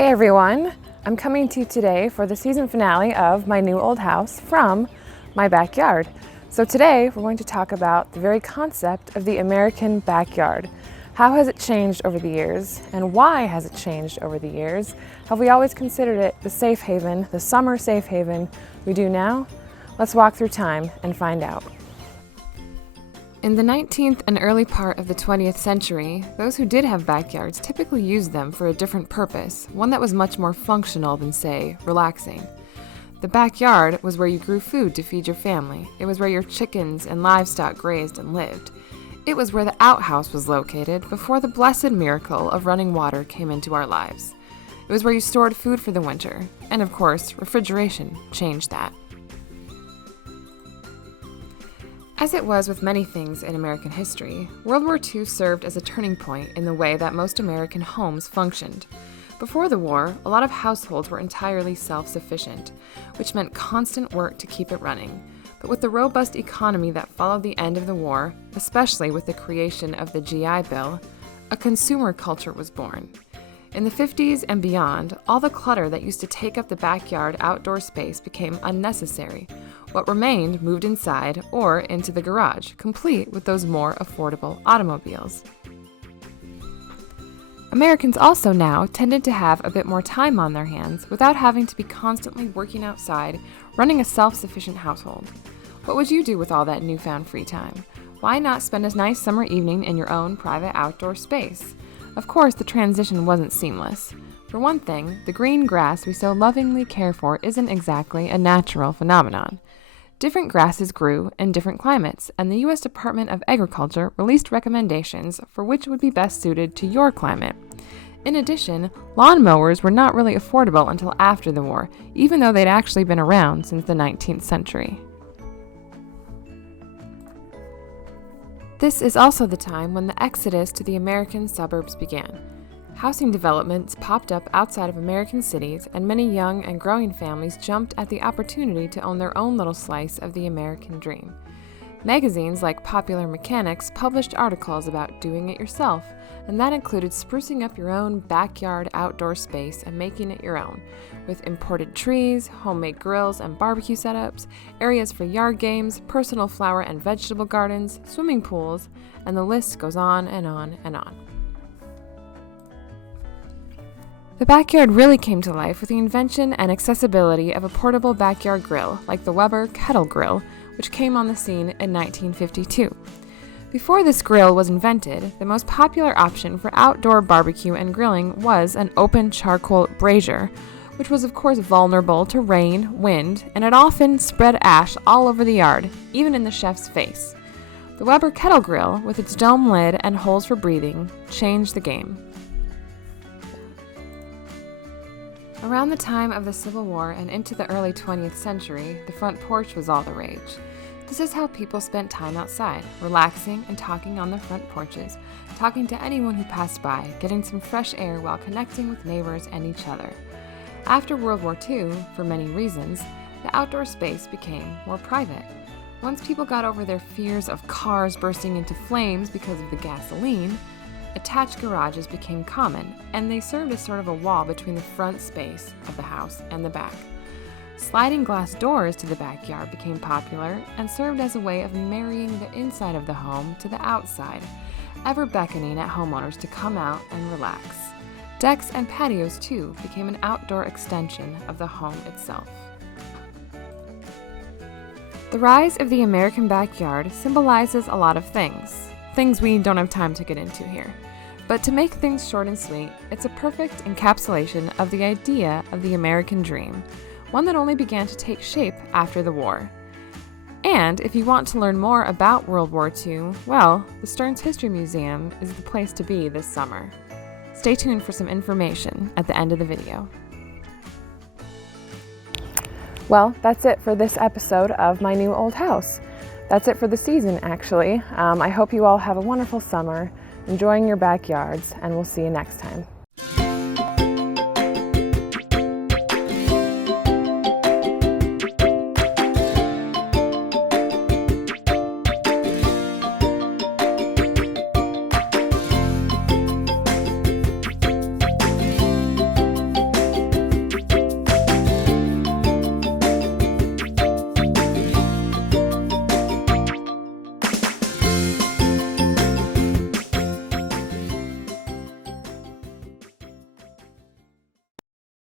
Hey everyone, I'm coming to you today for the season finale of My New Old House from my backyard. So today we're going to talk about the very concept of the American backyard. How has it changed over the years, and why has it changed over the years? Have we always considered it the safe haven, the summer safe haven we do now? Let's walk through time and find out. In the 19th and early part of the 20th century, those who did have backyards typically used them for a different purpose, one that was much more functional than, say, relaxing. The backyard was where you grew food to feed your family. It was where your chickens and livestock grazed and lived. It was where the outhouse was located before the blessed miracle of running water came into our lives. It was where you stored food for the winter, and of course, refrigeration changed that. As it was with many things in American history, World War II served as a turning point in the way that most American homes functioned. Before the war, a lot of households were entirely self-sufficient, which meant constant work to keep it running. But with the robust economy that followed the end of the war, especially with the creation of the GI Bill, a consumer culture was born. In the 50s and beyond, all the clutter that used to take up the backyard outdoor space became unnecessary. What remained moved inside or into the garage, complete with those more affordable automobiles. Americans also now tended to have a bit more time on their hands without having to be constantly working outside, running a self-sufficient household. What would you do with all that newfound free time? Why not spend a nice summer evening in your own private outdoor space? Of course, the transition wasn't seamless. For one thing, the green grass we so lovingly care for isn't exactly a natural phenomenon. Different grasses grew in different climates, and the U.S. Department of Agriculture released recommendations for which would be best suited to your climate. In addition, lawn mowers were not really affordable until after the war, even though they'd actually been around since the 19th century. This is also the time when the exodus to the American suburbs began. Housing developments popped up outside of American cities, and many young and growing families jumped at the opportunity to own their own little slice of the American dream. Magazines like Popular Mechanics published articles about doing it yourself, and that included sprucing up your own backyard outdoor space and making it your own, with imported trees, homemade grills and barbecue setups, areas for yard games, personal flower and vegetable gardens, swimming pools, and the list goes on and on and on. The backyard really came to life with the invention and accessibility of a portable backyard grill like the Weber Kettle Grill, which came on the scene in 1952. Before this grill was invented, the most popular option for outdoor barbecue and grilling was an open charcoal brazier, which was of course vulnerable to rain, wind, and it often spread ash all over the yard, even in the chef's face. The Weber Kettle Grill, with its dome lid and holes for breathing, changed the game. Around the time of the Civil War and into the early 20th century, the front porch was all the rage. This is how people spent time outside, relaxing and talking on their front porches, talking to anyone who passed by, getting some fresh air while connecting with neighbors and each other. After World War II, for many reasons, the outdoor space became more private. Once people got over their fears of cars bursting into flames because of the gasoline, attached garages became common, and they served as sort of a wall between the front space of the house and the back. Sliding glass doors to the backyard became popular and served as a way of marrying the inside of the home to the outside, ever beckoning at homeowners to come out and relax. Decks and patios, too, became an outdoor extension of the home itself. The rise of the American backyard symbolizes a lot of things we don't have time to get into here. But to make things short and sweet, it's a perfect encapsulation of the idea of the American dream, one that only began to take shape after the war. And if you want to learn more about World War II, well, the Stearns History Museum is the place to be this summer. Stay tuned for some information at the end of the video. Well, that's it for this episode of My New Old House. That's it for the season, actually. I hope you all have a wonderful summer, enjoying your backyards, and we'll see you next time.